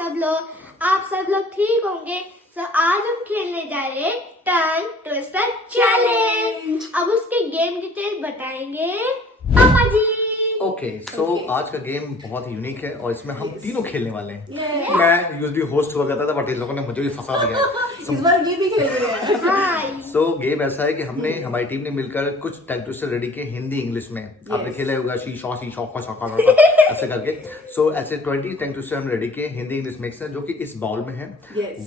आप सब लोग ठीक होंगे। तो आज हम खेलने जा रहे हैं टंग ट्विस्टर चैलेंज। अब उसके गेम डिटेल बताएंगे पापा जी। ओके, सो आज का गेम बहुत ही यूनिक है और इसमें हम तीनों खेलने वाले हैं। Yes. मैं यूजुअली होस्ट हुआ करता था बट इन लोगों ने मुझे भी फंसा दिया है। इस बार ये भी खेल रहे हैं। हाँ, सो गेम ऐसा है कि हमने हमारी टीम ने मिलकर कुछ टंग ट्विस्टर रेडी किए हिंदी इंग्लिश में। आपने खेला होगा शी शॉ ऐसे करके। सो ऐसे 20 टंग ट्विस्टर हम रेडी किए हिंदी इंग्लिश मिक्स है जो कि इस बाउल में है।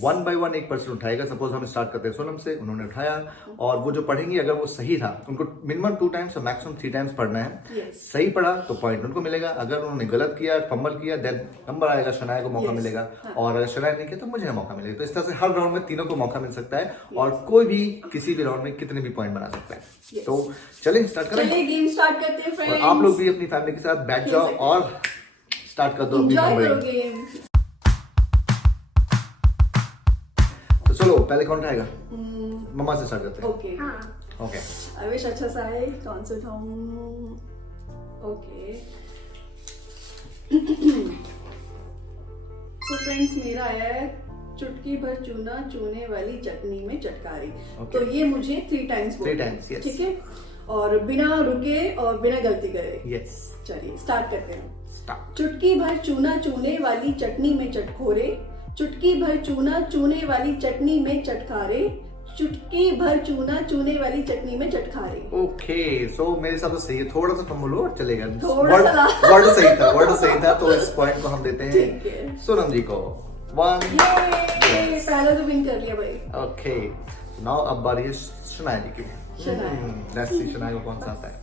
वन बाय वन एक पर्सन उठाएगा। सपोज हम स्टार्ट करते हैं सोनम से, उन्होंने उठाया और वो जो पढ़ेंगे अगर वो सही था उनको मिनिमम 2 टाइम्स और मैक्सिमम 3 टाइम्स पढ़ना है। सही पढ़ा तो पॉइंट उनको मिलेगा, अगर उन्होंने गलत किया फंबल किया देन नंबर आएगा, शनाया को मौका मिलेगा और अगर शनाया नहीं किया तो मुझे मौका मिलेगा। तो इस तरह से हर राउंड में तीनों को मौका मिल सकता है और कोई भी किसी भी राउंड में कितने भी पॉइंट बना सकता है। तो चलिए स्टार्ट करें। चलिए गेम स्टार्ट करते हैं फ्रेंड्स। और आप लोग भी अपनी फैमिली के साथ बैठ जाओ और स्टार्ट कर दो अपनी एंजॉय करो नंबरिंग। गेम। तो चलो पहले कौन उठाएगा? मम्मा से स्टार्ट करते हैं। ओके हाँ। ओके, आवेश अच्छा सा है, कौन सा उठाऊं? ओके सो फ्रेंड्स मेरा है चुटकी भर चूना चूने वाली चटनी में चटकारी। Okay. तो ये मुझे 3 टाइम्स Three times, yes. ठीक है, और बिना रुके और बिना गलती करे। यस चलिए स्टार्ट करते हैं। स्टार्ट। चुटकी भर चूना चूने वाली चटनी में चटखोरे, चुटकी भर चूना चूने वाली चटनी में चटकारे, चुटकी भर चूना चूने वाली चटनी में चटकारे। ओके, सो मेरे हिसाब से सही है। थोड़ा सा फंबल हो और चलेगा। थोड़ा सा वर्ड सही था तो इस पॉइंट को हम देते ठीक है। हैं सोनम जी को 1। ये पहले तो विन कर लिया भाई। ओके, नाउ अब बारी है शनाया जी की। शनाया। लेट्स सी शनाया को कौन सा आता है।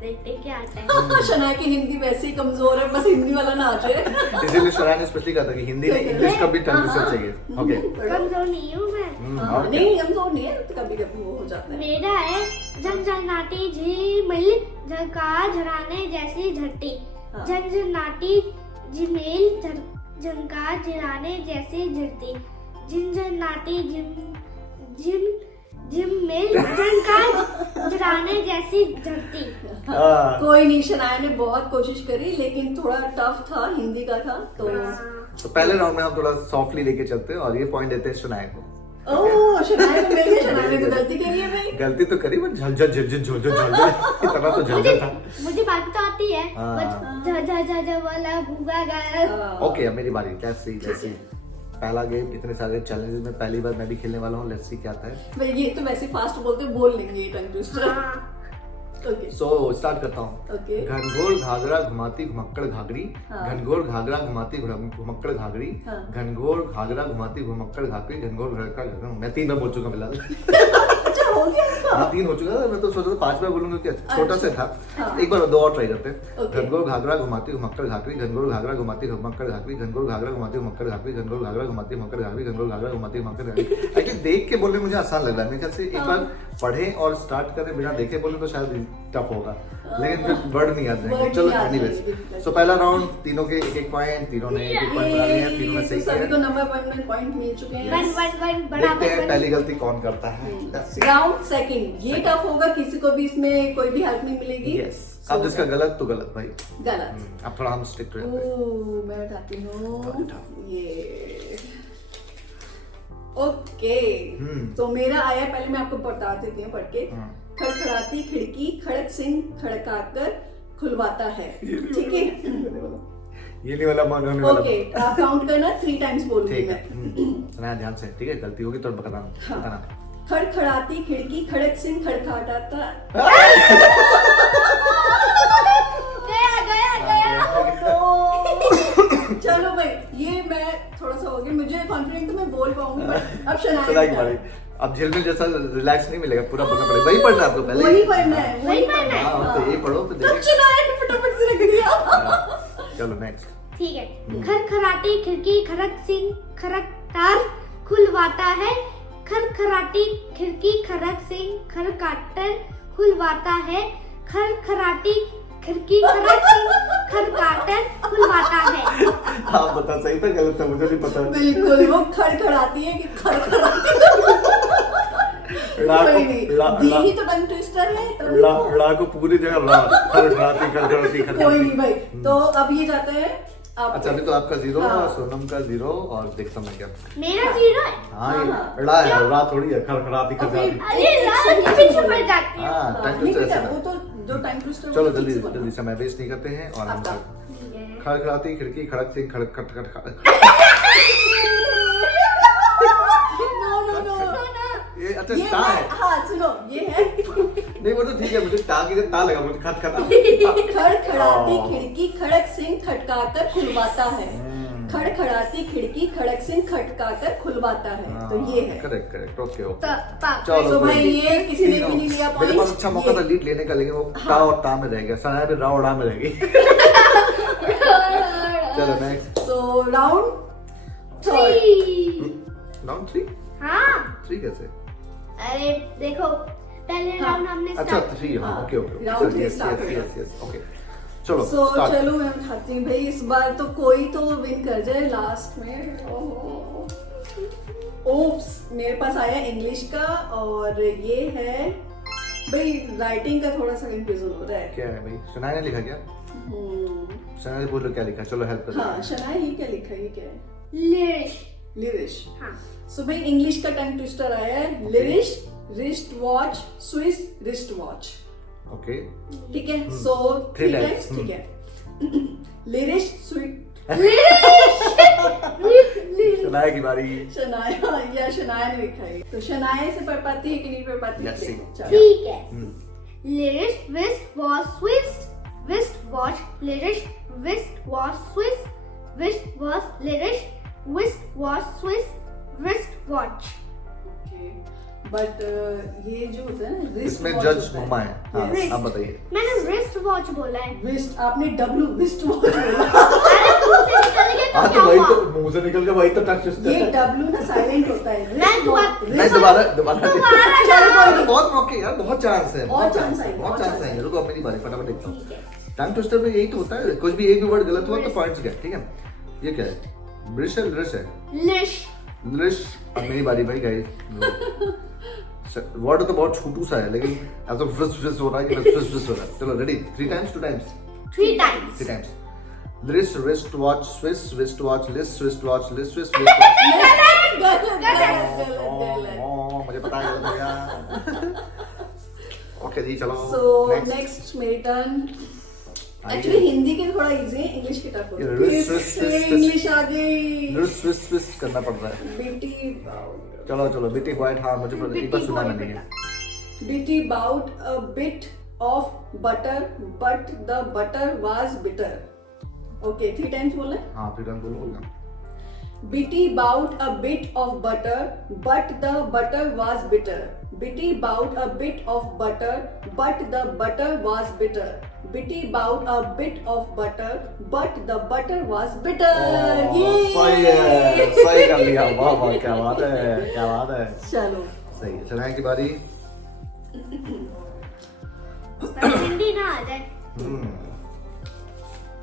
देखते क्या आता है। शनाया की हिंदी वैसे ही कमजोर है, बस हिंदी वाला ना आ जाए। इसीलिए शनाया ने स्पेशली कहा था कि हिंदी नहीं इंग्लिश का भी टंग ट्विस्टर चाहिए। ओके, कमजोर नहीं हूँ मैं। हाँ, नहीं कमजोर नहीं है, तो कभी कभी वो हो जाता है। मेरा है झंझनाटी झिमिल झनकार झराने जैसी झटती। हाँ। झंझनाटी झिमिल झनकार झराने जैसी झटती। झंझनाटी झिमिल झनकार झराने जैसी झटती। कोई नहीं, शनाया ने बहुत कोशिश करी लेकिन थोड़ा टफ था, हिंदी का था तो। तो पहले राउंड में हम थोड़ा सॉफ्टली लेके चलते हैं और ये पॉइंट देते हैं शनाया को। ओह शनाया को मिल गया। शनाया ने तो गलती करी है भाई। गलती तो करी बट झलझल झलझल झलझल झलझल इतना तो झलझल था। मुझे बाकी तो आती है। हाँ। बस झ वाला भूगा गा। ओके, अब मेरी बारी। लेट्स सी पहला गेम, इतने सारे चैलेंजेस में पहली बार मैं भी खेलने वाला हूँ। लेट्स सी क्या आता है। भाई ये तो वैसे फास्ट बोलते बोल लेंगे ये टंग ट्विस्टर। हाँ। ओके सो स्टार्ट करता हूँ। ओके घनघोर घाघरा घुमाती घुमक्कड़ घाघरी। हाँ। घनघोर घाघरा घुमाती घुमक्कड़ घाघरी। हाँ। घनघोर घाघरा घुमाती घुमक्कड़ घाघरी। घनघोर घाघरा। मैं 3 बार बोल चुका फिलहाल। अच्छा हो गया इसका? हाँ 3 हो चुका था। मैं तो सोच रहा था 5 बार बोलूंगा कि छोटा से था। हाँ। एक बार 2 और ट्राई करते हैं। Okay. घनघोर घाघरा घुमाती घुमक्कड़ घाघरी। घनघोर घाघरा घुमाती घुमक्कड़ घाघरी। घनघोर घाघरा घुमाती घुमक्कड़ घाघरी। घनघोर घाघरा घुमाती घुमक्कड़ घाघरी। घनघोर घाघरा घुमाती घुमक्कड़ घाघरी। एक्चुअली देख के बोलने मुझे आसान लग रहा है। मेरे ख्याल से एक बार पढ़े और स्टार्ट करें बिना देखे बोले तो शायद टफ होगा, लेकिन फिर वर्ड नहीं याद रहेंगे। Word चलो नहीं याद एनीवेज, रहेंगे। सो पहला राउंड तीनों के 1-1 पॉइंट। तीनों ने 1-1 पॉइंट बना लिया है। तीनों ने सही सभी को किया। नंबर पॉइंट मिल चुके हैं। वन देखते हैं बराबर। पहली गलती कौन करता है। Let's see. राउंड सेकंड ये टफ होगा, किसी को भी इसमें कोई भी हेल्प नहीं मिलेगी। Yes. अब जिसका गलत तो गलत भाई। गलत। अब थोड़ा हम स्ट्रिक्ट हो जाते हैं। ओह मैं उठाती हूँ ये। ओके तो मेरा आया, पहले मैं आपको बता देती हूँ पढ़ के। खड़खड़ाती खिड़की खड़क सिंह खड़काकर खुलवाता है। ठीक है ये नहीं वाला मान होने वाला। ओके, आप काउंट करना 3 टाइम्स बोलूंगी ठीक मैं। है, सुना ध्यान से। ठीक है, गलती होगी तो बताना। हाँ। बताना। खड़खड़ाती खिड़की खड़क सिंह खड़खड़ाता। गया। चलो भाई ये मैं थोड़ा सा हो गया, मुझे कॉन्फिडेंट तो मैं बोल पाऊंगी बट अब सुना की शनाया बारी। अब झिलमिल जैसा रिलैक्स नहीं मिलेगा, पूरा पढ़ना पड़ेगा। वही पढ़ना है आपको पहले। वही पढ़ना है, वही पढ़ना है। हाँ तो ये पढ़ो फिर अब देखिए। शनाया ने फटाफट से रख दिया। चलो नेक्स्ट। ठीक है। खरखराटी खिड़की खरक सिंह खरकटार खुलवाता है। खरखराटी खिड़की खरक सिंह खरकाटर खुलवाता है। खरखराटी खिड़की खरक सिंह खरकाटर खुलवाता है। आप बता, सही था गलत था मुझे नहीं पता। बिल्कुल वो खड़खड़ाती है कि खड़खड़ाती है। कोई नहीं, यही तो टंग ट्विस्टर है तो ला को पूरी जगह ला खड़खड़ाती खड़खड़ाती कोई खड़खड़ाती। नहीं भाई। तो अब ये जाता है आपको। अच्छा अभी तो आपका 0, हाँ। सोनम का 0 और देखता हूँ मैं क्या। मेरा 0 है। हाँ हाँ। ये बड़ा है, रात थोड़ी है, खड़खड़ाती और फिर- खड़खड़ाती। अरे रात के पीछे पड़ जाती है। हाँ हाँ, टाइम नहीं टू बेटा, से वो तो जो टाइम ट्विस्टर चलो जल्दी जल्दी समय वेस्ट नहीं करते हैं और हम आपका। ठीक है। खड़खड़ाती खिड़की खड़क से खड़क खट खट खट नो नो नो ये अच्छा ये टा है। हाँ सुनो ये है नहीं वो तो ठीक है, मुझे टा की जगह ता लगा, मुझे खट खट खड़खड़ाती हाँ। खिड़की खड़क सिंह खटकाकर खुलवाता है। खड़खड़ाती खिड़की खड़क सिंह खटकाकर खुलवाता है, तो ये है। करेक्ट करेक्ट ओके तो ओके पापा चलो तो कोई भाई नहीं। ये किसी ने भी तीनों। नहीं लिया मेरे पॉइंट। पास अच्छा मौका था लीड लेने का, लेकिन वो टा और ता में रह गया, सनाया भी रा और डा में रह गई। चलो नेक्स्ट तो राउंड थर्ड। 3। राउंड 3 हाँ 3 कैसे? अरे देखो पहले हाँ। राउंड हमने अच्छा start 3 हाँ हाँ, okay okay round three start हो गया। यस ओके चलो सो स्टार्ट। चलो मैं उठाती हूँ भाई, इस बार तो कोई तो विन कर जाए लास्ट में। ओप्स मेरे पास आया इंग्लिश का और ये है भाई राइटिंग का थोड़ा सा कंफ्यूजन हो रहा है। क्या है भाई, शनाया ने लिखा क्या? शनाया ने बोलो क्या लिखा, चलो हेल्प कर। हाँ शनाया ये क्या लिखा है, ये क्या है? लिरिश। लिरिश। हाँ सो भाई इंग्लिश का टंग ट्विस्टर आया है। लिरिश wrist watch swiss wrist watch. Okay ठीक है सो Three 3 times, टाइम्स ठीक है। लिरिश स्वीट शनाया की बारी। शनाया या शनाया ने लिखा है, तो शनाया से पढ़ पाती है कि नहीं पढ़ पाती है? Yes, देखो, see. चलो। ठीक है। हम्म। लिरिश wrist watch swiss wrist watch लिरिश wrist watch swiss wrist watch लिरिश wrist watch swiss wrist watch. But ये जो होता है ना wrist इसमें watch जज होता है। मम्मा है। हाँ Yes. आप बताइए। मैंने रिस्ट वॉच बोला है। Wrist, आपने डब्लू विस्ट वॉच बोला। अरे मुंह से निकल गया तो हाँ क्या तो वही हुआ? तो मुंह से निकल के वही तो टच ये डब्लू ना साइलेंट होता है। मैं दोबारा- नहीं दोबारा दोबारा दोबारा बहुत मौके यार, बहुत चांस है, बहुत chance है, बहुत बहुत चांस chance है। है। रुको अब मेरी बारी, फटाफट देखता हूँ। ठीक है। टंग ट्विस्टर में यही तो होता है, कुछ भी एक भी वर्ड गलत हुआ तो पॉइंट्स गए, ठीक है। ये क्या है? ब्रिश है लिरिश है? लिश लिरिश। अब मेरी बारी भाई गाइस। वर्ड तो बहुत छोटू सा है, लेकिन अब तो फ्रिस फ्रिस हो रहा है कि फ्रिस फ्रिस हो रहा है। चलो ready, 3 times 2 times 3 times. 3 times. लिरिश wrist watch swiss wrist watch list wrist watch list swiss wrist watch. गलत। मुझे पता है गलत हो गया। ओके जी चलो सो next। नेक्स्ट मेरी टर्न। आइए। एक्चुअली हिंदी के थोड़ा इजी है, इंग्लिश की टफ ये होती है। रिस- रिस- रिस- रिस- इंग्लिश आ गई। लिस्ट स्विस स्विस करना पड़ रहा है। बेटी चलो चलो बिटी क्वाइट, हाँ मुझे पता, एक बार सुना मैंने ये। Bitty bought a bit of butter, but the butter was bitter. Okay, 3 times बोले। हाँ फिर हम बोलो। Bitty bought a bit of butter, but the butter was bitter. Bitty bought a bit of butter, but the butter was bitter. Bitty bought a bit of butter, but the butter was bitter. सही है, सही कर लिया, वाह वाह क्या बात है, क्या बात है। चलो सही है, शनाया की बारी। पर हिंदी ना आ जाए।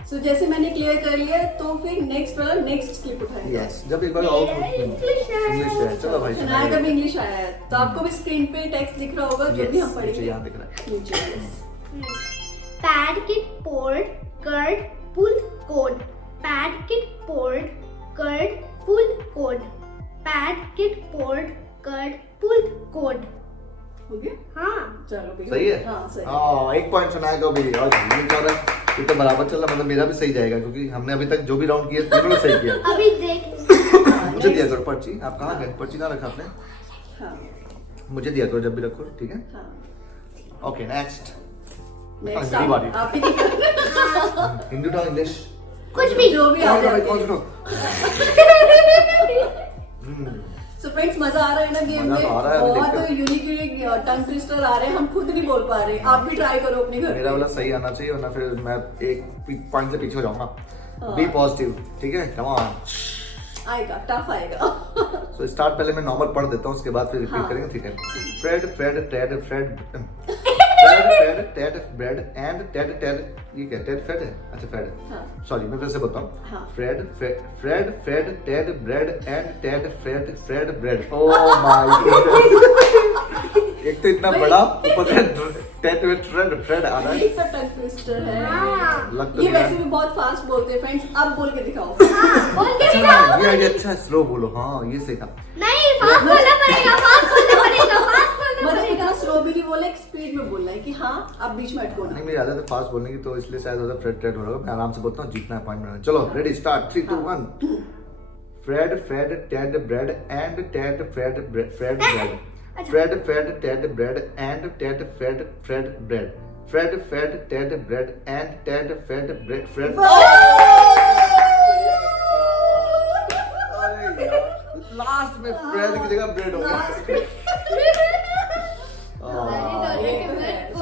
सो जैसे मैंने क्लियर कर लिया तो फिर नेक्स्ट वाला नेक्स्ट स्लिप उठाएंगे। यस जब एक बार आउट मेरा इंग्लिश है। इंग्लिश है, चलो भाई शनाया का भी इंग्लिश आया है, तो आपको भी स्क्रीन पे टेक्स्ट दिख रहा होगा जो भी हम पढ़ेंगे। यहाँ दिख रहा है। नीचे Pad kid poured curd pulled cone. Pad kid poured curd pulled cone. Pad kid poured curd pulled cone. हो गया। हाँ चलो भैया। सही है। हाँ सही। हाँ 1 पॉइंट शनाया को भी, और ये क्या रहा है, ये तो बराबर चल रहा, मतलब मेरा भी सही जाएगा क्योंकि हमने अभी तक जो भी राउंड किए तीनों ने सही किया। अभी देख। मुझे दिया करो पर्ची, आप कहाँ गए, पर्ची ना रखा आपने, हाँ मुझे दिया करो जब भी रखो, ठीक है। हाँ ओके नेक्स्ट। नेक्स्ट मेरी बारी। आप ही की turn। हिंदी टॉक इंग्लिश कुछ भी जो भी आ कौन सा भाई, जाए। कौन सा टॉक? सो फ्रेंड्स मजा आ रहा है ना गेम मजा में? तो आ रहा है, अभी बहुत देखते यूनिक टंग ट्विस्टर आ रहे हैं, हम खुद नहीं बोल पा रहे। आप भी ट्राई करो अपने घर मेरा पे। वाला सही आना चाहिए, वरना फिर मैं एक पॉइंट से पीछे हो जाऊंगा। बी पॉजिटिव, ठीक है, कम ऑन। आएगा, टफ आएगा। सो स्टार्ट पहले मैं नॉर्मल पढ़ देता हूँ, उसके बाद फिर रिपीट हाँ। करेंगे, ठीक है। Fred Fred Ted Fred Fred Fred Ted bread and Ted Ted, ये क्या टेड फ्रेड है? अच्छा फ्रेड, हाँ। सॉरी मैं फिर से बताऊँ। हाँ। Fred Fred Fred Ted bread and Ted Fred Fred bread. Oh my god, एक तो इतना बड़ा, ऊपर से टेड विद फ्रेड फ्रेड आ रहा है। यही तो टंग ट्विस्टर है। हाँ। लग तो ये नहीं वैसे रहा। भी बहुत फास्ट बोलते हैं फ्रेंड्स, अब बोल के दिखाओ। हाँ, बोल के अच्छा, दिखाओ। ये आइडिया अच्छा है, स्लो बोलो। हाँ ये सही था। नहीं, फास्ट बोलना पड़ेगा, फास्ट बोलना पड़ेगा, फास्ट बोलना मतलब पड़ेगा। इतना स्लो भी नहीं बोला, एक स्पीड में बोलना है कि हाँ आप बीच में अटको ना। नहीं मेरी आदत है फास्ट बोलने की, तो इसलिए शायद उधर फ्रेड ट्रेड हो रहा है। मैं आराम से बोलता हूँ, जीतना है पॉइंट में। चलो ready, start, 3 2 1। Fred, Fred, Ted, bread and Ted, Fred, bread, Fred, bread. Fred, Fred, Ted, bread and Ted, Fred, Fred, bread. Fred, Fred, Ted, bread and Ted, Fred, bread, Fred. Last में Fred की जगह bread हो गया।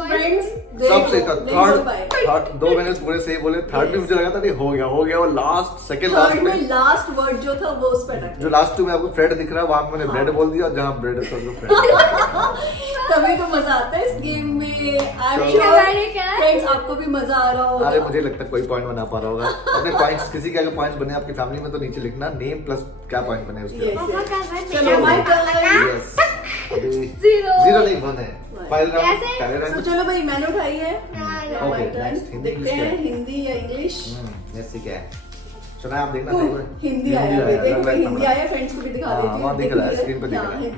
Friends सब सही था। Third 2 मैंने पूरे सही बोले। थर्ड भी मुझे लगा था नहीं हो गया। और लास्ट सेकंड लास्ट थर्ड में में लास्ट वर्ड जो था वो उस पे अटक जो लास्ट 2 में आपको फ्रेड दिख रहा है, वहां पे मैंने ब्रेड बोल दिया, और जहां ब्रेड है तो फ्रेड। तभी तो मजा आता है इस गेम में। आई एम चलो। श्योर फ्रेंड्स आपको भी मजा आ रहा होगा। अरे मुझे लगता है कोई पॉइंट बना पा रहा होगा। अपने पॉइंट्स, किसी के अगर पॉइंट्स बने आपकी फैमिली में तो नीचे लिखना नेम प्लस क्या पॉइंट बने उसके। Yes. चलो माय टर्न। यस अभी Zero. 0 नहीं बने। पहले राउंड कैसे? पहले तो राउंड। चलो भाई मैंने उठाई है। Okay, my turn. next, Hindi, देखते इंग्लिश हैं क्या है? हिंदी या इंग्लिश। यस ठीक है। सुना आप देखना ओह, सही में। हिंदी आया भाई, देखो भाई हिंदी आया। आया। फ्रेंड्स को भी दिखा हाँ, देती हूँ। वहाँ दिख रहा है, स्क्रीन पे दिख हाँ, रहा है।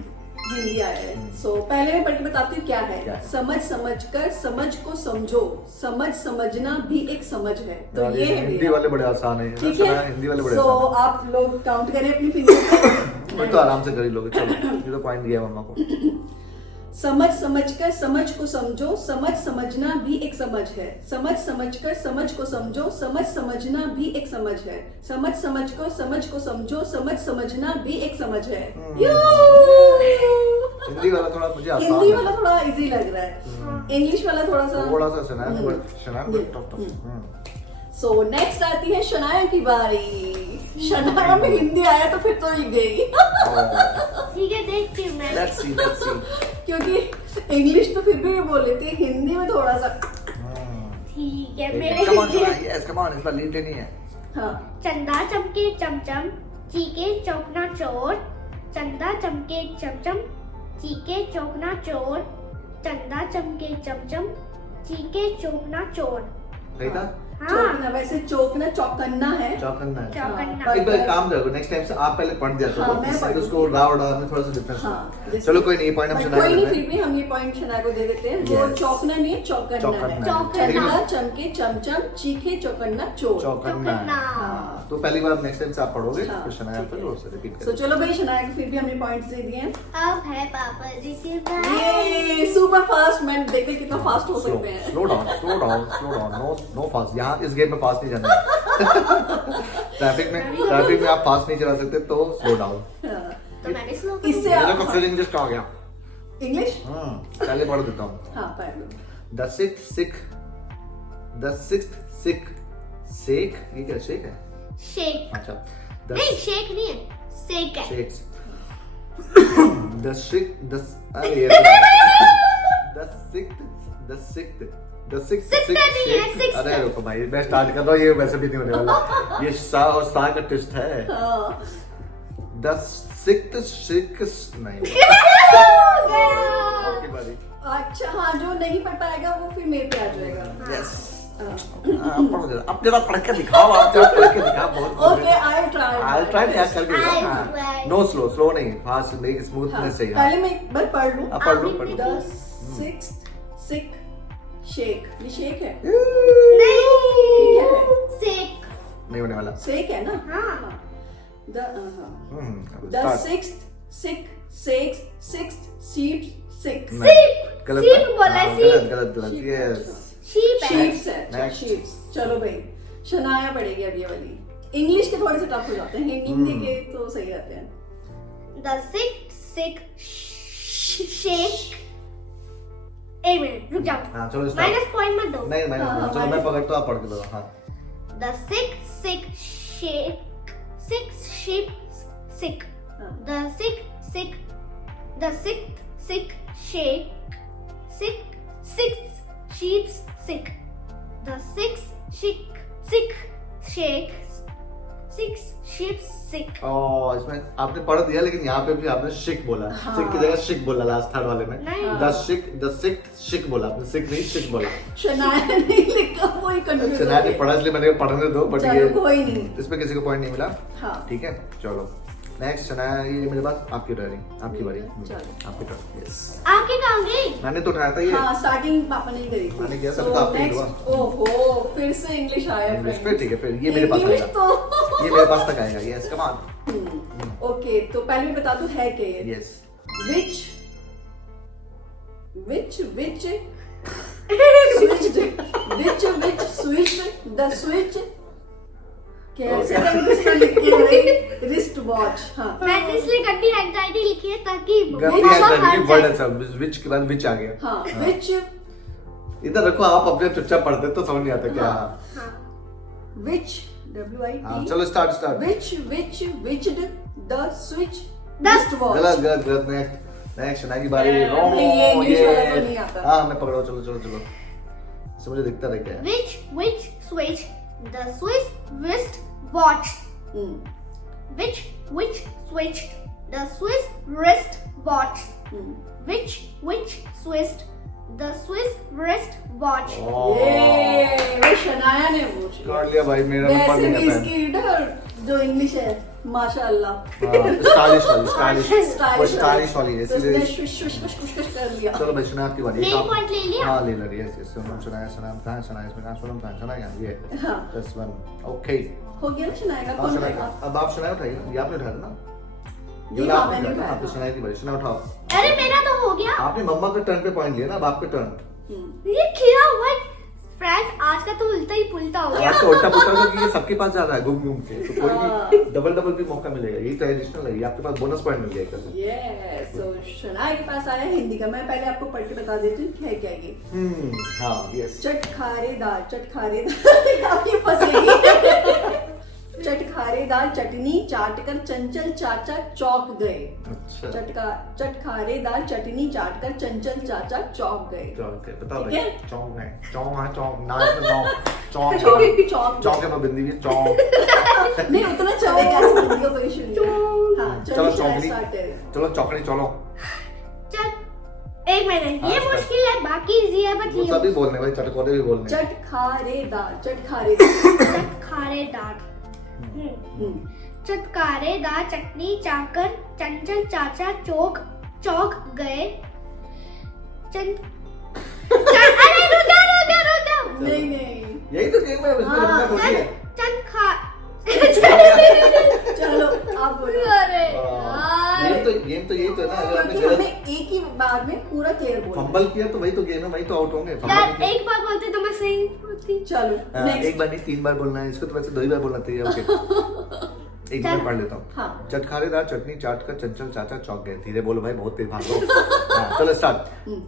हिंदी आया है। सो पहले मैं पढ़ के बताती हूँ क्या क्या है। है? समझ समझकर समझ को समझो, समझ समझना भी एक समझ है। तो यार, ये है हिंदी मेरा। वाले बड़े आसान है। ठीक सुना है, हिंदी वाले बड़े सो आसान आप लोग काउंट करें अपनी फिंगर है। मैं तो आराम से कर ही लोगे। चलो ये तो पॉइंट दिया मम्मा को। समझ समझकर समझ को समझो, समझ समझना भी एक समझ है। समझ समझकर समझ को समझो, समझ समझना भी एक समझ है। समझ समझ को समझ को समझो, समझ समझना भी एक समझ है। हिंदी वाला थोड़ा मुझे आसान हिंदी है। वाला थोड़ा इजी लग रहा है। इंग्लिश वाला थोड़ा सा सुना है टफ। सो नेक्स्ट आती है शनाया की बारी। शनाया में हिंदी आया तो फिर तो ये गई। ठीक है, देखती हूँ मैं। Let's see. क्योंकि इंग्लिश तो फिर भी ये बोल लेती है, हिंदी में थोड़ा सा। ठीक है, कम ऑन मेरे यस कम ऑन, इस बार लीड नहीं है। हाँ चंदा चमके चमचम, चीके चौकना चोर। चंदा चमके चमचम, चीके चौकना चोर। चंदा चमके चमचम, चीके चौकना चोर। सही था। हाँ, चौकना, वैसे चौकना चौकन्ना है। चौकन्ना है। चौकन्ना। एक बार एक काम करो, नेक्स्ट टाइम से आप पहले पढ़ दिया हाँ, करो, मैं इससे पढ़ तो उसको राव और डाव में थोड़ा सा डिफरेंस हाँ, है। जैसे- चलो कोई नहीं, पॉइंट हम But सुना कोई नहीं, देते फिर हैं। भी हम ये पॉइंट शना को दे देते हैं। वो Yes. चौकना नहीं है, चौकन्ना चौकन्ना है। है। चौकन्ना चमके चमचम, चीखे चौकन्ना चोर। चौकन्ना चौकन्ना। है। हाँ। तो पहली बार नेक्स्ट टाइम से आप पढ़ोगे, हाँ, फिर शनाया ठीक फिर है। और से रिपीट सो करें। चलो भाई शनाया को फिर भी हमने पॉइंट्स दे दिए हैं। अब है पापा जी की बारी। ये सुपर फास्ट। मैं देखते हैं कितना फास्ट हो सकते हैं। Slow down, no fast. यहाँ इस गेम में फास्ट नहीं जाना है। ट्रैफिक में आप फास्ट नहीं चला सकते, तो स्लो डाउन। हाँ। तो मैं भी स्लो इससे मेरे आप को फीलिंग जस्ट आ गया। इंग्लिश पहले पढ़ देता हूँ। हाँ पढ़ लो। The sixth sick शेख, ये क्या शेख है? शेक अच्छा नहीं, शेक नहीं है, शेक है। शेक्स the sixth नहीं है, शेख। sixth अरे है। रुको भाई, मैं स्टार्ट कर रहा हूँ, ये वैसे भी नहीं होने वाला। ये सा और सा का ट्विस्ट है। हाँ। The sixth शेख नहीं। ओके बारी। अच्छा हाँ, जो नहीं पढ़ पाएगा वो फिर मेरे पे आ जाएगा। यस हाँ। अब जरा पढ़ के दिखाओ, आप जरा पढ़ के दिखाओ। बहुत okay I try. I'll try याद करके I'll दिखाओ। try. हाँ। No slow नहीं, फास्ट नहीं, स्मूथनेस चाहिए। पहले मैं एक बार पढ़ लूं। आप पढ़ लो, आप पढ़ लो। भी द सिक्स्थ सिक शेक। ये शेक है। नहीं, क्या है? शेक। नहीं होने वाला। शेक है ना? हाँ। The start. Sixth sick sex sixth sheep sick. Seep, गलत सीप था? बोला, हाँ, सीप। गलत यस। शीप है। शीप्स है। अच्छा, Next. शीप्स। चलो भाई शनाया पड़ेगी अब ये वाली। इंग्लिश के थोड़े से टफ हो जाते हैं, हिंदी के तो सही रहते हैं। The sick shake. एक मिनट रुक जाओ। हाँ चलो start. माइनस पॉइंट मत दो। नहीं हाँ, चलो मैं minus. पकड़ता हूँ, आप पढ़ के दो। हाँ The sick shake, six sheep sick. हाँ। The sick shake, six sheep sick. The sick shake, six ship sick. इसमें आपने पढ़ दिया, लेकिन यहाँ पे भी आपने शिक बोला। हाँ। सिक की जगह शिक बोला लास्ट थर्ड वाले में। नहीं। द सिक शिक बोला आपने, सिक नहीं शिक बोला। शनाया नहीं लिखा, वही कंफ्यूज शनाया ने पढ़ा इसलिए मैंने पढ़ने दो, बट चलो ये कोई नहीं। इसमें किसी को पॉइंट नहीं मिला। हाँ। ठीक है, चलो नेक्स्ट शनाया, ये मेरे पास आपकी टर्न, आपकी बारी। चलो। आपकी टर्न। यस, आपके कहाँ गई? मैंने तो उठाया था ये। हाँ, स्टार्टिंग पापा ने करी थी। मैंने किया था, तो आपने नेक्स्ट, हुआ। ओहो, फिर से इंग्लिश आया इंग्लिश friends। पे ठीक है, फिर ये मेरे पास इंग्लिश आएगा, तो ये मेरे पास तक आएगा। Yes, come on. ओके, तो पहले बता दो है क्या ये? Yes, which switched the switch, कैसे इंग्लिश में लिख के रही? Wrist watch. हाँ, मैंने इसलिए गंदी एंजाइटी लिखी है ताकि गंदी मम्मा है हार वर्ड जाए। है सब, विच के बाद विच आ गया। हाँ, which इधर रखो, आप अपने चुपचाप पढ़ते तो समझ नहीं आता क्या। हाँ। which WIT हाँ, चलो start. which the switch The- wrist watch। गलत। नेक्स्ट शनाया की बारी। ये इंग्लिश वाला तो नहीं आता। हाँ, मैं पकड़ो, चलो। इससे मुझे दिखता रह गया। Which switch the Swiss wrist watch? Which switch the Swiss wrist watch? Which switched the Swiss wrist watch? ये वो शनाया ने पूछी। कर लिया भाई, मेरा नंबर वैसे नहीं भी आता इसकी इधर जो इंग्लिश है माशाल्लाह स्टाइलिश वाली स्टाइलिश वाली है, तो उसने इसीलिए। शुश कर लिया। चलो भाई, शनाया आपकी बारी। मेन पॉइंट ले लिया? हाँ, ले लिया। यस, सुनो शनाया, शनाया इसमें कहाँ सुनो शनाया, ये हाँ। दस वन। ओके, हो गया ना शनाया का? हाँ कौन शनाया, उठाएगा? अब आप शनाया उठाइए ना, ये आपने उठाया था ना? ये ये हाँ, आपने मैंने उठाया था, उठाया आपने था। शनाया की बारी। शनाया उठाओ। अरे मेरा तो हो गया। आपने मम्मा के टर्न पे पॉइंट लिया ना, अब आपका टर्न। ये खिला हुआ फ्रेंड्स आज का तो उल्टा ही पुल्टा हो गया। आज तो उल्टा पुल्टा क्योंकि ये सबके पास जा रहा है घूम के, तो कोई भी डबल भी मौका मिलेगा। यही ट्रेडिशनल है, ये आपके पास बोनस पॉइंट मिल जाएगा। यस, तो शनाया के पास आया हिंदी का। मैं पहले आपको पढ़ के बता देती हूँ क्या है क्या ये। हाँ, यस। चटखारेदार आप ये फंसेगी। चटखारेदार चटनी चाटकर चंचल चाचा चौंक गए। अच्छा, चटखारेदार चटनी चाटकर चंचल चाचा चौंक गए। चौक है, बताओ ठीक भाई। है? चौक है, चौक ना इसमें चौक चौंक चौक है, मैं बिंदी भी चौक। नहीं उतना चलेगा, हिंदी का कोई इशू नहीं है। हाँ, चलो चलो चौकड़ी, स्टार्ट है। चलो चौकड़ी, चलो। चल एक मिनट, ये हाँ, मुश्किल है, बाकी इजी है बट वो ये सभी बोलने भाई, चटकोरे भी बोलने। चटखारेदार चटखारेदार चटकारेदार चटनी चाकर चंचल चाचा चौक गए। अरे रुक जा। नहीं यही तो गेम है, उसमें रुकना थोड़ी है। चलो आप बोलो। अरे यार। गेम तो यही तो है ना, अगर आपने क्योंकि गलत हमें एक ही बार में पूरा क्लियर बोलना है। फंबल किया तो वही तो गेम है, वही तो आउट होंगे। फंबल यार किया। एक बार बोलते तो मैं सही होती। चलो हाँ, नेक्स्ट। एक बार नहीं 3 बार बोलना है, इसको तो वैसे 2 ही बार बोलना चाहिए। ओके, एक बार पढ़ लेता हूँ। हाँ। चटखारेदार चटनी चाट कर चंचल चाचा चौक गए। धीरे बोलो भाई, बहुत तेज भागो। हाँ, चलो स्टार्ट।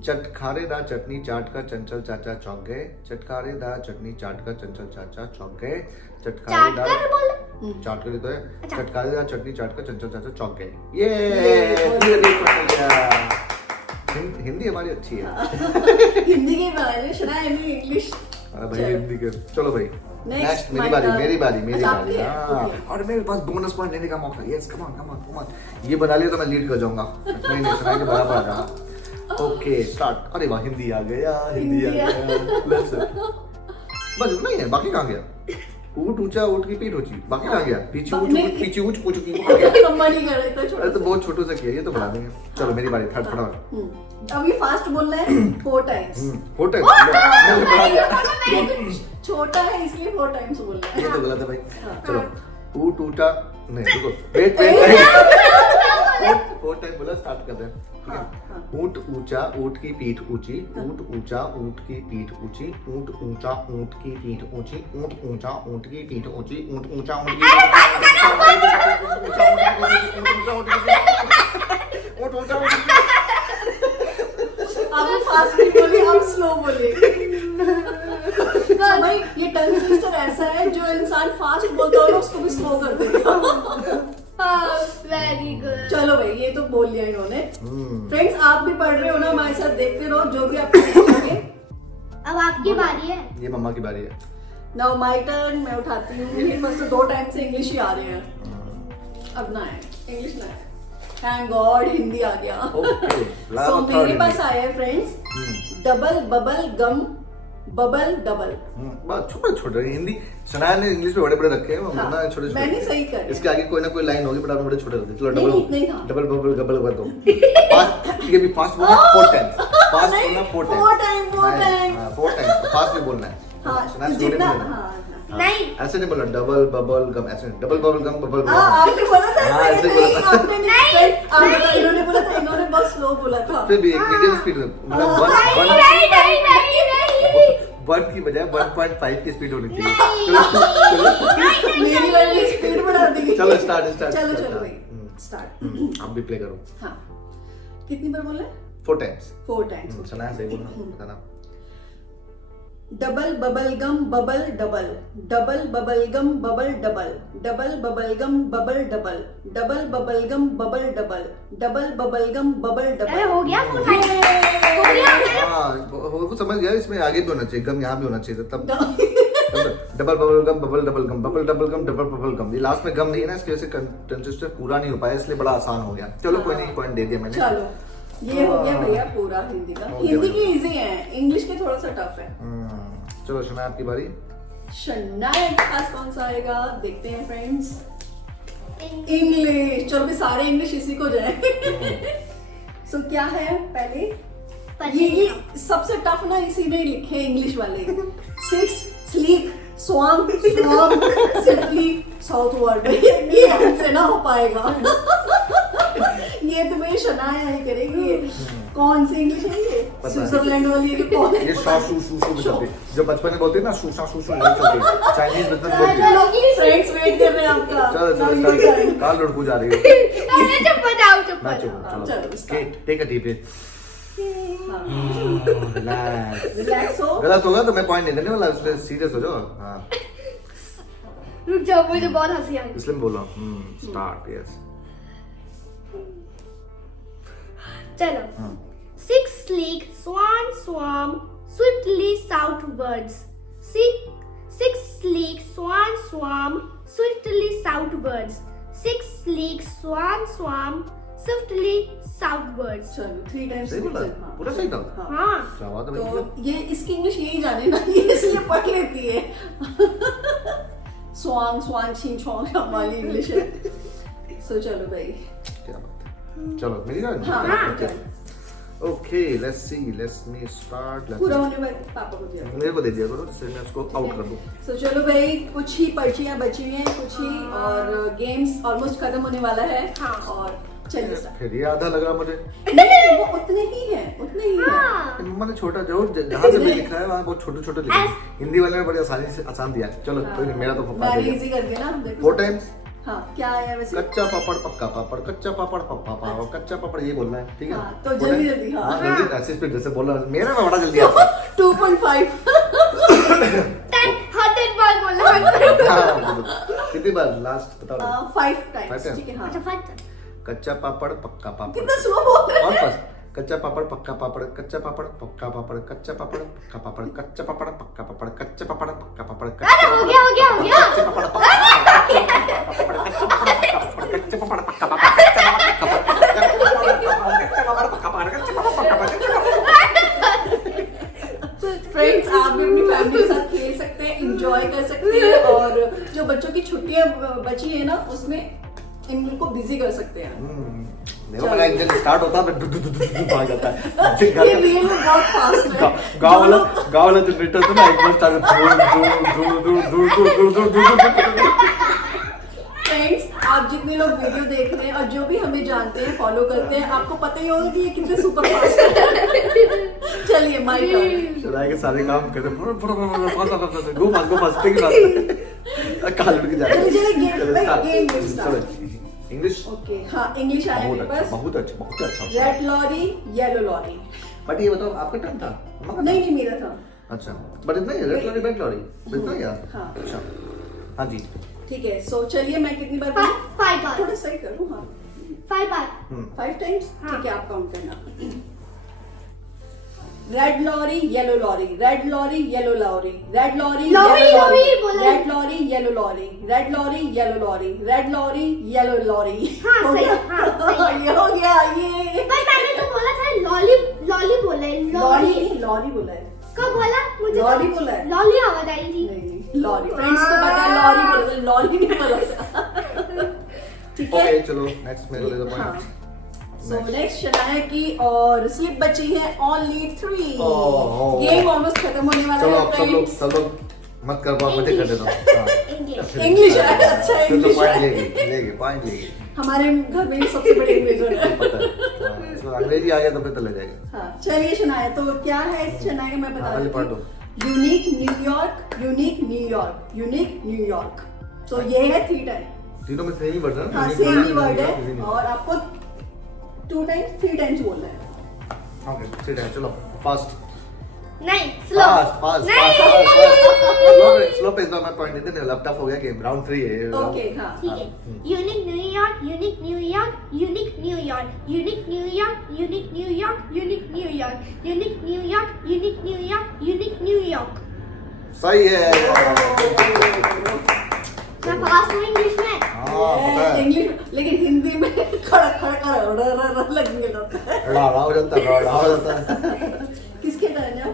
चटखारेदार चटनी चाट कर चंचल चाचा चौक गए। चटखारेदार चटनी चाट कर चंचल चाचा चौक गए। चाटकर बोल। चाट कर ही तो है। अच्छा। चटखारेदार चटनी चाट कर चंचल चाचा चौक गए। ये, हिंदी हमारी अच्छी है। हिंदी की बात शनाया इंग्लिश। भाई हिंदी के, चलो भाई Next, नेक्स्ट my मेरी बारी अच्छा, आपकी है? हाँ, Okay. और मेरे पास बोनस पॉइंट लेने का मौका। Yes, come on. ये बना लिया तो मैं लीड कर जाऊंगा। नहीं सुनाई के बराबर आ रहा। Okay start. अरे वाह, हिंदी आ गया। Let's go. बस इतना ही है, बाकी कहाँ गया? ऊट ऊंचा ऊट की पीठ ऊंची, बाकी कहाँ गया? पीछे ऊंच पूछ की। लंबा नहीं कर रहे थे, अरे तो बहुत छोटू से किया, ये तो बना देंगे। चलो मेरी बारी, थर्ड फटाफट। अब ये फास्ट बोलना है 4 टाइम्स। 4 टाइम्स। छोटा है इसलिए 4 टाइम्स बोलना है। ये तो गलत है भाई। हाँ। चलो ऊट ऊटा नहीं, रुको, वेट 4 टाइम बोला, स्टार्ट करते हैं। ठीक है। ऊंट ऊंचा ऊंट की पीठ ऊंची। ऊंट ऊंचा ऊंट की पीठ ऊंची। ऊंट ऊंचा ऊंट की पीठ ऊंची। ऊंट ऊंचा ऊंट की पीठ ऊंची। ऊंट ऊंचा ऊंट की आप फास्ट नहीं बोले, आप स्लो बोले। भाई ये टंग ट्विस्टर ऐसा है, जो इंसान फास्ट बोलता है उसको भी स्लो कर देगा। Very good. चलो भाई, ये तो बोल लिया इन्होंने। फ्रेंड्स आप भी पढ़ रहे हो ना, हमारे साथ देखते रहो, जो भी आपको लिखेंगे। अब आपकी बारी है। ये मम्मा की बारी है। Now my turn. मैं उठाती हूँ। मेरे पास तो 2 टाइम से इंग्लिश ही आ रहे हैं। अब ना है, इंग्लिश ना है। थैंक गॉड हिंदी आ गया। ओके सो मेरे पास आया है friends, double bubble gum bubble double. बहुत छोटे छोटे हिंदी सुनाया ने इंग्लिश में बड़े बड़े रखे हैं, हाँ, वरना छोटे छोटे। मैंने सही कर दिया। इसके आगे कोई ना कोई लाइन होगी बट आपने बड़े छोटे रखे। चलो नहीं, डबल इतना ही था। डबल बबल गबल कर दो। फास्ट ये भी फास्ट बोलना 4 टाइम्स, फास्ट नहीं, बोलना 4 4 टाइम, 4 टाइम्स। टाइम। हां 4 टाइम्स फास्ट भी बोलना है। हाँ, सुना तो जितना बोलना। हाँ नहीं ऐसे नहीं बोलना डबल बबल गम, ऐसे double bubble gum bubble gum. आपने बोला था हाँ, ऐसे ऐसे बोला नहीं, था। आपने नहीं, आपने इन्होंने बोला था, इन्होंने बहुत स्लो बोला था। फिर भी एक मीडियम स्पीड में मतलब वन की बजाय 1.5 की स्पीड होनी चाहिए। चलो मेरी वाली स्पीड बढ़ा दी। चलो स्टार्ट चलो चलो भाई स्टार्ट। आप भी प्ले करो। हाँ, कितनी बार बोला? 4 टाइम्स। 4 टाइम्स। सुना है सही बोलना बताना। Double bubble gum bubble double, double bubble gum bubble double, double bubble gum bubble double, double bubble gum bubble double, double bubble gum bubble अरे डबल। हो गया फुल टाइम, हो गया। हाँ वो समझ गया, इसमें आगे भी होना चाहिए, गम यहाँ भी होना चाहिए तब। Double bubble gum bubble double gum bubble double gum double bubble gum. ये लास्ट में गम नहीं है ना, इसकी वजह से कंसिस्टेंट पूरा नहीं हो पाया, इसलिए बड़ा आसान हो गया। चलो कोई नहीं, पॉइंट दे दिया मैंने। चलो ये हो गया भैया पूरा हिंदी का। हो गया हिंदी की भैया। इजी है, इंग्लिश के थोड़ा सा टफ है। चलो शना आपकी बारी। शनाया के पास कौन सा आएगा देखते हैं फ्रेंड्स। इंग्लिश, चलो भी सारे इंग्लिश इसी को जाए। सो क्या है पहले ये सबसे टफ ना इसी ने लिखे इंग्लिश वाले। 6 स्लीक स्वाम स्वाम सिडली साउथवर्ड। ये हमसे ना हो पाएगा। ये तो मेरी शनाया ही करेगी। कौन सी इंग्लिश है ये? पता स्विट्जरलैंड वाली है कौन? ये शॉ शू शू शू भी चलती है। जो बचपन में बोलते हैं ना शूशा शू शू नहीं चलती, चाइनीज बचपन बोलती है। फ्रेंड्स वेट कर रहे हैं आपका। चलो चलो Now your turn. काल लड़कू जा रही है। अरे चुप हो जाओ, चुप मैं हो चुप जाओ। हूँ, चलो, चलो start. Take a deep relax. Relax हो। गलत होगा तो मैं पॉइंट नहीं देने वाला, इसलिए सीरियस हो जाओ। हाँ रुक जाओ, मुझे बहुत हंसी आ रही है। इसलिए मैं बोल रहा हूँ स्टार्ट। यस चलो। 6 sleek swan swam swiftly southwards. 6 sleek swan swam swiftly southwards. 6 sleek swan swam swiftly southwards. चलो 3 टाइम्स सही बोला, पूरा सही था। हाँ क्या बात है तो भाई। ये इसकी इंग्लिश यही जाने ना, ये इसलिए पढ़ लेती है। स्वान स्वान छीन छौन वाली इंग्लिश है। सो चलो भाई। क्या बात है। चलो मेरी टर्न। हाँ चलो। Okay let's see, let's me start. पूरा होने में पापा को दिया। मेरे को दे दिया करो, जिससे मैं उसको आउट कर दूं। सो चलो भाई, कुछ ही पर्चियां बची हैं, कुछ ही, और गेम्स ऑलमोस्ट खत्म होने वाला है। हाँ। और चलिए start। फिर ये आधा लग रहा मुझे। नहीं वो उतने ही है, उतने ही है। हाँ मम्मा ने छोटा जो जहाँ से भी लिखा है वहाँ बहुत छोटे छोटे लिखे हैं। हिंदी वाले ने बड़ी आसानी से आसान दिया है। चलो कोई नहीं, मेरा तो पप्पा मैंने दिया। इजी कर दिया ना, देखो। 4 टाइम्स। हाँ क्या आया वैसे? कच्चा पापड़ पक्का पापड़, कच्चा पापड़ पप्पा पापड़, कच्चा पापड़, ये बोलना है ठीक है। हाँ, तो जल्दी जल्दी, हाँ। हाँ जल्दी ऐसे स्पीड जैसे बोल रहा मेरा में बड़ा जल्दी आता है। 2.5। 100 बार बोला। हाँ, बोलो। कितनी बार लास्ट बताओ। 5 Five टाइम्स times? ठीक है। हाँ अच्छा फट। कच्चा पापड़ पक्का पापड़। कितना स्लो बोल रहे और हैं। बस कच्चा पापड़ पक्का पापड़, कच्चा पापड़ पक्का पापड़, कच्चा पापड़ पक्का पापड़, कच्चा पापड़ पक्का पापड़, कच्चा पापड़ पक्का पापड़। अरे हो गया हो गया हो गया। कच्चा पापड़ पक्का पापड़, कच्चा पापड़ पक्का पापड़, फ्रेंड्स आप भी अपनी फैमिली के साथ खेल सकते हैं, एंजॉय कर सकते हैं, और जो बच्चों की छुट्टियां बची है ना उसमें इनको बिजी कर सकते हैं। देखो मेरा एक दिन स्टार्ट होता है मैं भाग जाता है। ये रियल में बहुत फास्ट है। गाँव वाला जनरेटर तो ना एक बार स्टार्ट फ्रेंड्स आप जितने लोग वीडियो देख रहे हैं और जो भी हमें जानते हैं, फॉलो करते हैं, आपको पता ही होगा कि ये कितने सुपर फास्ट है। चलिए माय टर्न। चलाए के सारे काम करते गो फास्ट ठीक है। काल उठ के जा इंग्लिश। ओके हाँ इंग्लिश आया मेरे पास। बहुत अच्छा बहुत अच्छा। Red lorry yellow lorry. But ये बताओ आपका टर्न था? नहीं नहीं मेरा था। अच्छा बट इतना ही रेड लॉरी रेड लॉरी इतना ही यार। हाँ। अच्छा हाँ जी ठीक है। सो चलिए मैं कितनी बार 5 बार। थोड़ा सही करूँ। हाँ 5 बार। 5 टाइम्स। हाँ। ठीक है आप काउंट करना। Red lorry yellow lorry, red lorry yellow lorry, red lorry lorry, yellow lorry बोला। Red lorry yellow lorry, red lorry, yellow lorry, red lorry, yellow lorry. हाँ, हो सही, गया? हाँ, सही है। ये हो गया ये। पर मैंने तो बोला था लॉली लॉली बोला है लॉरी नहीं, लॉरी बोला है। कब बोला मुझे लॉरी बोला है। लॉली आवाज आई थी नहीं, लॉरी। फ्रेंड्स को पता है लॉरी बोला था, लॉरी नहीं बोला था। ठीक है। ओके चलो नेक्स्ट मेरे लिए हाँ। पॉइंट। सो नेक्स्ट शनाया की और स्लिप बची है ओनली 3। ओह। गेम ऑलमोस्ट खत्म होने वाला चलो है अब सब लोग मत कर पाओ, मुझे कर देता हूँ। इंग्लिश इंग्लिश है, अच्छा फिर तो इंग्लिश पॉइंट है। लेगी पॉइंट लेगी। हमारे घर में सबसे बड़ी इंग्लिश है। पता है हाँ, इसमें अंग्रेजी आ गया तो फिर तो ले जाएगा। हाँ, चलिए शनाया तो क्या है इस शनाया का मैं बता पहले पढ़ देती दो। हूँ। Unique New York, unique New York, unique New York. तो ये है 3 टाइम। तीनों में सेम ही वर्ड है ना? हाँ Unique सेम word ही वर्ड unique है word। और आपको 2 टाइम्स 3 टाइम्स बोलना है। ओके ठीक है चलो फास्ट नहीं स्लो फास्ट नहीं स्लो पे इस बार मैं पॉइंट नहीं देने वाला, अब टफ हो गया गेम, राउंड 3 है। ओके हाँ। ठीक है unique New York unique New York unique New York unique New York unique New York unique New York unique New York unique New York unique New York. सही है। मैं फास्ट हूँ इंग्लिश में। हाँ पता है। इंग्लिश लेकिन हिंदी में खड़ा खड़ा खड़ा लगने लगता है। राड़ा हो जाता है, राड़ा हो जाता है। किसके टर्न है?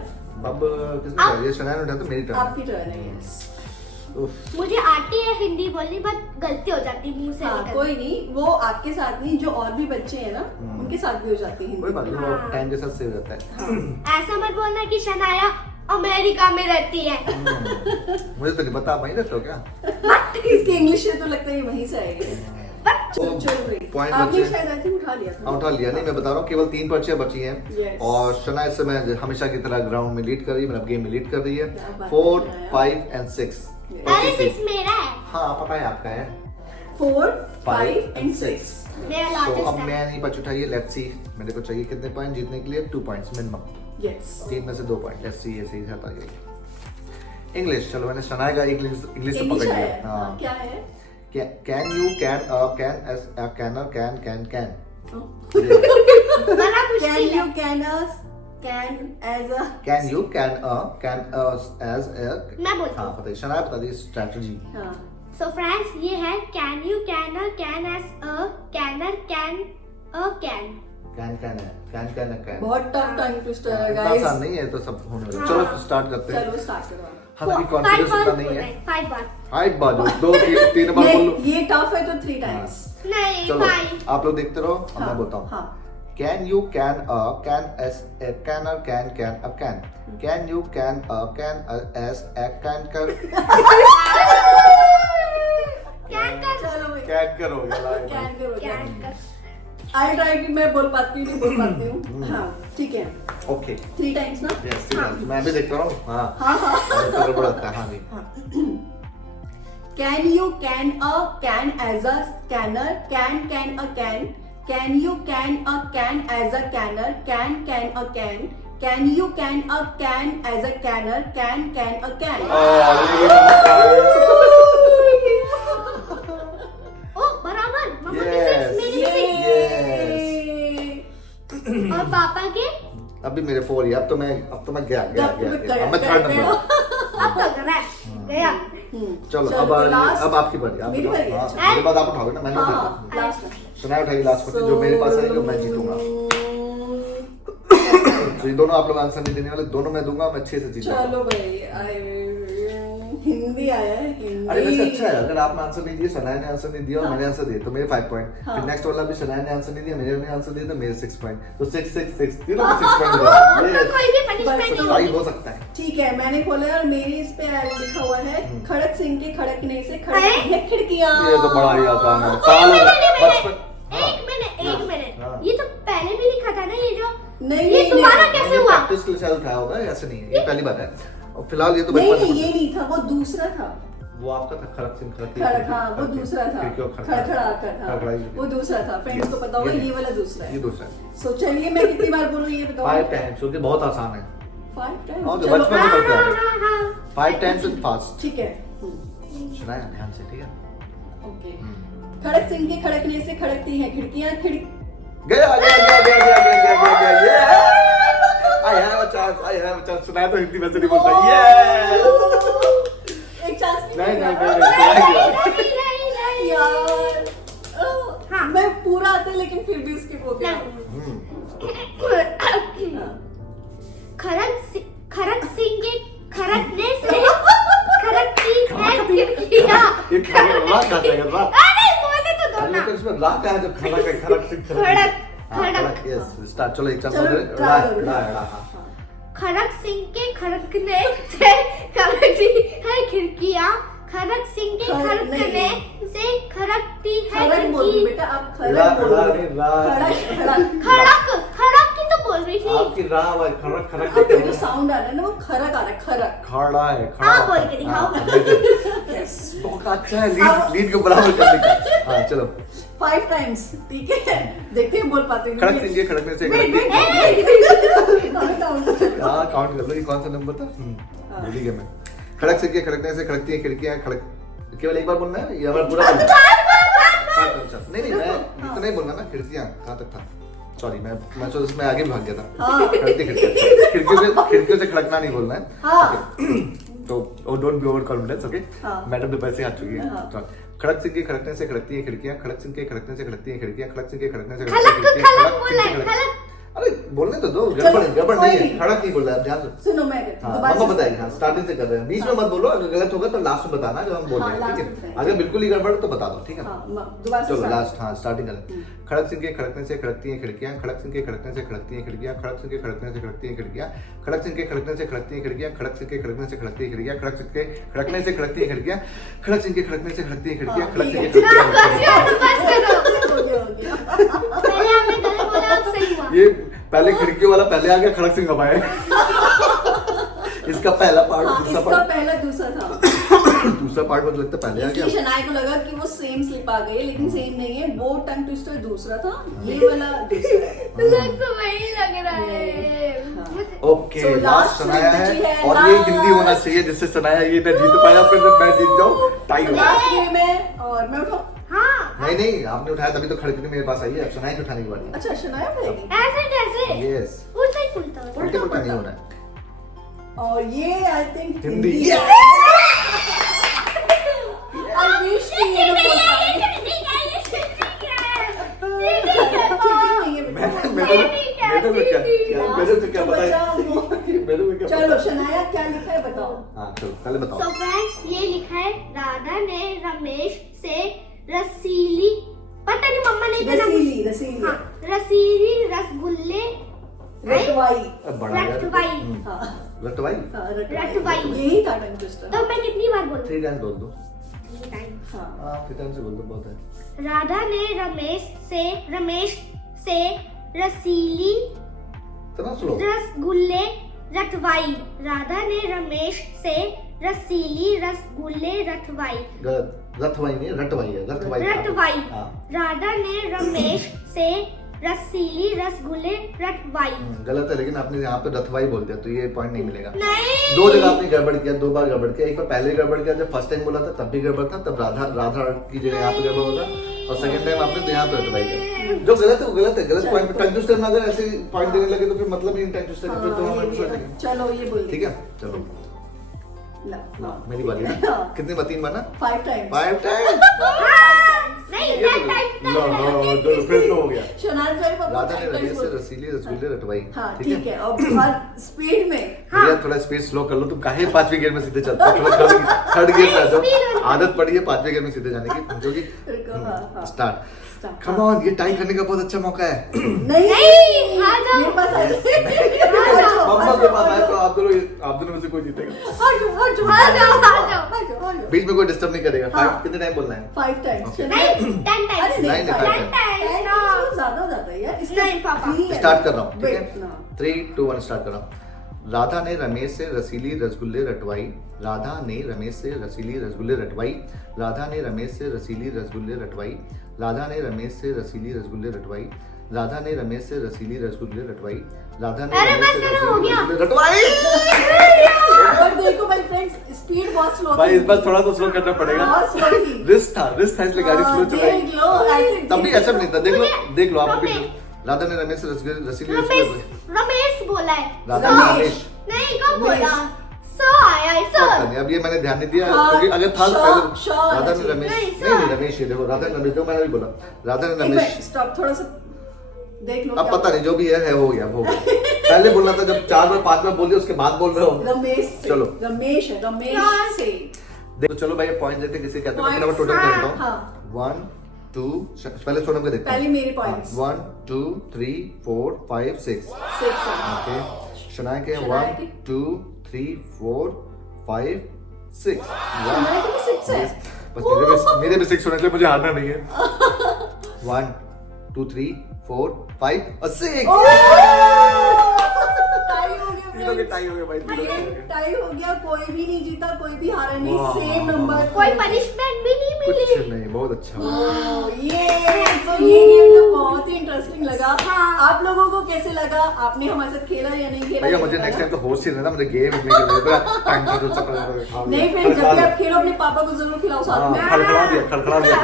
अब किसका है? ये शनाया ने उठाया तो मेरी टर्न। आपकी टर्न है। यस। उफ, मुझे आती है हिंदी बोलनी बट गलती हो जाती है मुंह से हाँ निकल। कोई नहीं, वो आपके साथ नहीं, जो और भी बच्चे हैं ना उनके साथ भी हो जाती है कोई हिंदी। बात नहीं, वो हाँ। टाइम के साथ सेव रहता है। ऐसा मत बोलना कि शनाया अमेरिका में रहती है। मुझे तो नहीं पता, आप वहीं रहते हो क्या? इसकी इंग्लिश से तो लगता है ये वहीं से आएगी। तो चल रही। पॉइंट आपने बचे। शायद आई थिंक उठा लिया हाँ था। उठा लिया नहीं, मैं बता रहा हूँ केवल 3 पर्चियां बची हैं। Yes. और शना इस समय हमेशा की तरह ग्राउंड में लीड कर रही है, मतलब गेम में लीड कर रही है। क्या बात 4, कर रहा है। 5 and 6। अरे 6 मेरा है। हाँ पता है आपका है। 4, 5 and 6। मेरा तो अब लार्जेस्ट है। मैं नहीं बच उठाई है, लेट्स सी मेरे को चाहिए कितने पॉइंट जीतने के लिए? 2 पॉइंट्स मिनिमम। यस। 3 में से 2 पॉइंट, लेट्स सी ऐसे ही रहता है। इंग्लिश चलो मैंने शनाया का इंग्लिश से पकड़ इंग्लिश लिया। है। हाँ हाँ, क्या है? Can you can can as canner can बड़ा Can मुश्किल you है। can as a can you can as मैं बोलती हाँ हूँ। पता है शनाया बता दी स्ट्रेटजी। हाँ So friends, ये है can you canner can as a canner can a can। Can है कैन बहुत टफ टंग ट्विस्टर है इतना गाइस। आसान नहीं है तो सब होने वाला है। हाँ। चलो फिर स्टार्ट करते हैं। चलो स्टार्ट करो। हालांकि कॉन्फिडेंस इतना नहीं है। 5 बार। 5 बार 2 3 बार बोल लो। नहीं, ये टफ है तो 3 टाइम्स। नहीं चलो 5। आप लोग देखते रहो, अब मैं बोलता हूँ। हाँ। Can you can as a canner can a can? Can you can as a can कर? Can कर। चलो भाई। Can कर हो गया लाइन। कैन करो। Can कर। आई ट्राई कि मैं बोल पाती हूँ नहीं बोल पाती हूँ। हाँ ठीक है। ओके 3 टाइम्स ना। यस मैं भी देखता रहा हूँ। हाँ हाँ हाँ। अरे तो गड़बड़ लगता है। हाँ जी Can you can a can as a scanner? Can a can? Can you can a can as a canner? Can a can? Can you can a can as a canner? Can a can? ओ बराबर मम्मा के Yes. 6 मेरे 6 Yay! और पापा के अभी मेरे 4 ही अब तो मैं गया अब तो मैं अब मैं 3rd गया। नंबर। अब तो कर रहा है गया। चलो चलो, अब तो last- अब आपकी बारी। आप मेरी बताओ। बारी, हाँ, अच्छा। मेरे बाद आप उठाओगे ना, मैंने हाँ उठाया। लास्ट सुनाया उठाएगी लास्ट में, जो मेरे पास आएगी वो मैं जीतूंगा। तो ये दोनों आप लोग आंसर नहीं देने वाले, दोनों मैं दूंगा, मैं अच्छे से जीतूंगा। चलो भाई हिंदी आया है हिंदी। अरे वैसे अच्छा है, अगर आपने आंसर नहीं दिया, शनाया ने आंसर नहीं दिया और हाँ। मैंने आंसर दिया तो मेरे 5 पॉइंट। हाँ। फिर नेक्स्ट वाला भी शनाया ने आंसर नहीं दिया, मेरे ने आंसर दिया तो मेरे 6 पॉइंट। तो 6 6 6 तीनों को 6 पॉइंट तो मिला। कोई भी पनिशमेंट बस नहीं भाई होगी। हो सकता है। ठीक है मैंने खोला है और मेरे इस पे लिखा हुआ है खड़क सिंह के खड़कने से अरे? खड़कती है खिड़कियां। ये तो बड़ा ही आसान है। एक सालों मिनट, बचपन। हाँ। एक मिनट हाँ। ये तो पहले भी लिखा था ना ये जो नहीं, ये नहीं, तुम्हारा नहीं, कैसे मैंने हुआ? प्रैक्टिस के लिए शायद उठाया होगा, ऐसे नहीं है, ये पहली बार है। और फिलहाल ये तो नहीं बचपन नहीं से ये नहीं था वो दूसरा था। वो आपका था खड़क सिंह खड़कती खड़क हाँ वो दूसरा था। खड़खड़ा कर था वो दूसरा था। फ्रेंड्स को पता होगा ये वाला दूसरा ये है। दूसरा है। सो चलिए मैं कितनी बार बोलूँ ये बताओ। 5 टाइम्स क्योंकि बहुत आसान है। 5 टाइम्स। और जो चलो, बचपन से पढ़ते आ रहे हैं। हाँ हाँ 5 टाइम्स एंड फास्ट। ठीक है सुना है ध्यान से, ठीक है। ओके। खड़क सिंह के खड़कने से खड़कती हैं खिड़कियां गया ये आई हैव अ चांस सुनाया तो हिंदी में से नहीं बोलता ये एक चांस नहीं। यार हाँ। मैं पूरा आता है लेकिन फिर भी स्किप हो गया। खड़क सिंह के खड़कने से खड़कती है खिड़कियाँ। ये खड़ा कहाँ जाएगा? अरे बोले तो दो ना। तो इसमें ला का है जो खड़क है, खड़क से खड़क। Yes start. चलो एक चलो, खड़क सिंह के खड़कने से खड़कती है खिड़कियाँ। खड़क सिंह के खड़कने से खड़कती है खड़क बोल खिड़की। बेटा, आप खड़क बोल रहे हो। खड़क की तो बोल रही थी। आपकी राह भाई खड़क खड़क आपका जो साउंड आ रहा है ना वो खड़क आ रहा है, खड़क। खड़ा है, खड़ा। हाँ, बोल के दिखाओ। यस बहुत अच्छा है, लीड को बराबर करने का। हाँ चलो 5 टाइम्स, ठीक है, देखते हैं बोल पाते हैं। खड़क सिंह के खड़कने से Wait, खड़कती wait. हाँ काउंट कर लो, ये कौन सा नंबर था? भूल ही गया मैं। खड़क सिंह के खड़कने से खड़कती है खिड़कियां। खड़क केवल एक बार बोलना है या बार पूरा बोलना है? नहीं मैं इतना नहीं बोलना ना। खिड़कियां कहाँ तक था? सॉरी मैं सोचा इसमें आगे भी भाग गया था। हाँ। खिड़कियों से खड़कना नहीं बोलना है। हाँ। तो don't be over confidence, okay? हाँ। मैडम तो पैसे आ चुकी है। हाँ। तो खड़क सिंह के खड़कने से खड़कती है खिड़कियां। खड़क सिंह के खड़कने से खड़कती है खिड़कियां। खड़क सिंह के खड़कने से खड़कती है खड़क खिड़कियां। खड़क बोला है, खड़क। अरे बोलने तो दो, गड़बड़ कोई नहीं है। नहीं। खड़क नहीं बोल रहा है, ध्यान से। सुनो मैं हाँ, दोबारा मम्मा से- बताएगी। हाँ स्टार्टिंग से कर रहे हैं, बीच में मत बोलो। अगर गलत होगा तो लास्ट में बताना जब हम बोल हाँ, रहे हैं, last ठीक में है? बताएंगे। अगर बिल्कुल ही गड़बड़ हो तो बता दो, ठीक है? हाँ, दोबारा से चलो start। लास्ट। हाँ स्टार्टिंग करें। खड़क सिंह के खड़कने से खड़कती हैं खिड़कियां। खड़क सिंह के खड़कने से खड़कती हैं खिड़कियां। खड़क सिंह के खड़कने से खड़कती हैं खिड़कियां। खड़क सिंह के खड़कने से खड़कती हैं खिड़कियां। खड़क सिंह के खड़कने से खड़कती हैं खिड़कियां। खड़क सिंह के खड़कने से खड़कती हैं खिड़कियां। खड़क सिंह के खड़कने से खड़कती हैं खिड़कियां। खड़क सिंह के बस करो। हो गया, हो गया। पहले आपने गलत बोला, अब सही हुआ। ये पहले खिड़कियों वाला पहले आ गया, खड़क सिंह अब आया। इसका पहला पार्ट हाँ, दूसरा इसका पार्ट पहला दूसरा था। दूसरा पार्ट मुझे लगता है पहले आ इसलिए गया। शनाया को लगा कि वो सेम स्लिप आ गई, लेकिन सेम नहीं है। वो टंग ट्विस्टर दूसरा था, ये वाला दूसरा है। लग तो वही लग रहा है। ओके So, लास्ट last सुनाया में बची है है और ये last। हिंदी होना चाहिए जिससे सुनाया ये ना जीत पाया, फिर मैं जीत जाऊं, टाई हो गया। लास्ट गेम है और मैं उठाऊं? हाँ, नहीं आपने उठाया तभी तो खड़कने मेरे पास आई है। अब सुनाया की उठाने की बारी अच्छा शनाया उठाएगी। ऐसे कैसे? है। यस उल्टा ही उल्टा। उल्टे उल्टा नहीं होना है। और ये आई थिंक हिंदी। है। I wish कि ये लोग बोल पाए। मेरे को क्या पता है? मेरे को क्या चलो पता? शनाया क्या लिखा है बताओ। हाँ चलो पहले बताओ। So friends, ये लिखा है राधा ने रमेश से रसीली, पता नहीं मम्मा ने इतना रसीली रसीली हाँ, रसीली रसगुल्ले रटवाई। अब बड़ा यार। रटवाई। हाँ रटवाई। हाँ, रटवाई। यही था टंग ट्विस्टर। तो मैं कितनी बार बोलूं? 3 टाइम्स बोल दो। हाँ हाँ 3 टाइम्स से बोल दो, बहुत है। राधा ने रमेश से रसीली इतना स्लो। रसगुल्ले रटवाई। राधा ने रमेश से रसीली रसगुल्ले रटवाई। गलत, रटवाई नहीं रटवाई है। रटवाई। हाँ राधा ने रमेश से रसीली रसगुल्ले रटवाई। गलत है, लेकिन आपने यहाँ पे रथवाई बोल दिया तो ये पॉइंट नहीं मिलेगा। नहीं, 2 जगह आपने गड़बड़ किया, 2 बार गड़बड़ किया। एक बार पहले गड़बड़ किया जब फर्स्ट टाइम बोला था तब भी गड़बड़ था, तब राधा की जगह यहाँ पे गड़बड़ होगा, और सेकंड टाइम आपने तो यहाँ पे रटवाई किया। जो गलत है वो गलत है। गलत पॉइंट पे टंग ट्विस्टर में अगर ऐसे पॉइंट देने लगे तो फिर मतलब ही नहीं टंग ट्विस्टर का, फिर तो हाँ, ये हमें भी दूसरा है। देंगे। चलो ये बोल ठीक है चलो ना, हाँ। मेरी बारी है। हाँ। कितनी बार? 3 बार ना? 5 टाइम्स। 5 टाइम। नहीं, ये that time- तो फिर तो हो गया। शनाल जाए पापा राधा ने 5 रमेश टाइम्स से बोल। रसीली रसगुल्ले रटवाई। हाँ ठीक है। और हर स्पीड में भैया थोड़ा स्पीड स्लो कर लो। तुम काहे 5वीं गियर में सीधे चलते हो? थोड़ा थर्ड गियर में आ जाओ। आदत पड़ी है 5वीं गियर में सीधे जाने की, समझोगी? रुको, हाँ। स्टार्ट। Start, कम ऑन, ये टाई करने का बहुत अच्छा मौका है। नहीं नहीं, आ जाओ। मेरे पास आ जाओ। मम्मा के पास आए तो आप दोनों में से कोई जीतेगा। आ जाओ, आ जाओ, आ जाओ, आ जाओ। आ जाओ, आ जाओ। बीच में कोई डिस्टर्ब नहीं करेगा। हाँ। कितने टाइम बोलना है? 5 टाइम्स। Okay. नहीं, 10 अरे times। नहीं, नहीं, 5 5 times, टाइम्स no। तो ज्यादा हो जाता है यार। नहीं, पापा। स्टार्ट कर रहा हूँ, ठीक Wait, है? no. 3, 2, 1 स्टार्ट कर रहा हूँ। राधा ने रमेश से रसीली रसगुल्ले रटवाई। राधा ने रमेश से रसीली रसगुल्ले रटवाई। राधा ने रमेश से रसीली रसगुल्ले रटवाई। राधा ने रमेश से रसीली रसगुल्ले रटवाई। राधा ने रमेश से रसीली रसगुल्ले रटवाई। राधा ने अरे रमेश बस से करो, हो रसीली गया। रसगुल्ले रटवाई। और देखो भाई फ्रेंड्स, स्पीड बहुत स्लो भाई इस बार थोड़ा तो स्लो करना पड़ेगा। बहुत स्लो थी। रिस्क था इसलिए गाड़ी स्लो चलाई। देख लो ऐसे तब भी ऐसा नहीं था। देख लो आप अभी। राधा ने रमेश से रसीली रसगुल्ले रमेश बोला है। राधा ने रमेश। नहीं, कब बोला? सो आया है पता सर। नहीं, अब ये मैंने ध्यान नहीं दिया हाँ, क्योंकि अगर था शॉ- पहले शॉ आना राधा ने चाहिए। रमेश, नहीं, नहीं सर। रमेश, ये देखो राधा ने रमेश, देखो मैंने भी बोला राधा ने एक रमेश। मिनट स्टॉप, थोड़ा सा देख लो अब क्या पता नहीं, जो भी है हो गया, हो गया। पहले बोलना था, जब 4 बार 5 बार बोल दिया उसके बाद बोल रहे हो। रमेश से, चलो। रमेश है, रमेश यार। से। देखो चलो भाई, पॉइंट देते किसे कहते हैं, Points, मैं टोटल हाँ, करता हूँ। हाँ। 1 2 पहले सोनम के देखते हैं। पहले मेरे points। 1 2 3 4 5 6। 6 ओके, शनाया के शनाया 1 के? 2 3 4 5 6। शनाया के भी 6 है? बस मेरे भी 6 होने चाहिए, मुझे हारना नहीं है। 1 2 3 4 5 और 6। टाई हो गया तीनों के friends। टाई हो गए भाई, तीनों के टाई हो गए। टाई हो गया, कोई भी नहीं जीता, कोई भी हारा नहीं, वाह। Same number. कोई पनिशमेंट भी नहीं कुछ मिली। नहीं, बहुत अच्छा। तो ये गेम तो बहुत ही इंटरेस्टिंग लगा। हाँ। आप लोगों को कैसे लगा? आपने हमारे साथ खेला या नहीं खेला? भैया ये मुझे बताना। नेक्स्ट टाइम तो होस्ट ही रहना, मुझे गेम नहीं खेलना, पूरा टाइम का दूसरा नहीं फ्रेंड्स, जब भी आप खेलो अपने पापा को जरूर खिलाओ साथ में। खड़खड़ा दिया।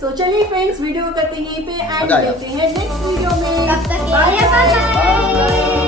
सो चलिए फ्रेंड्स, वीडियो को करते हैं यहीं पे एंड मजा आया। मिलते हैं नेक्स्ट वीडियो में। तब तक के लिए bye bye। Bye.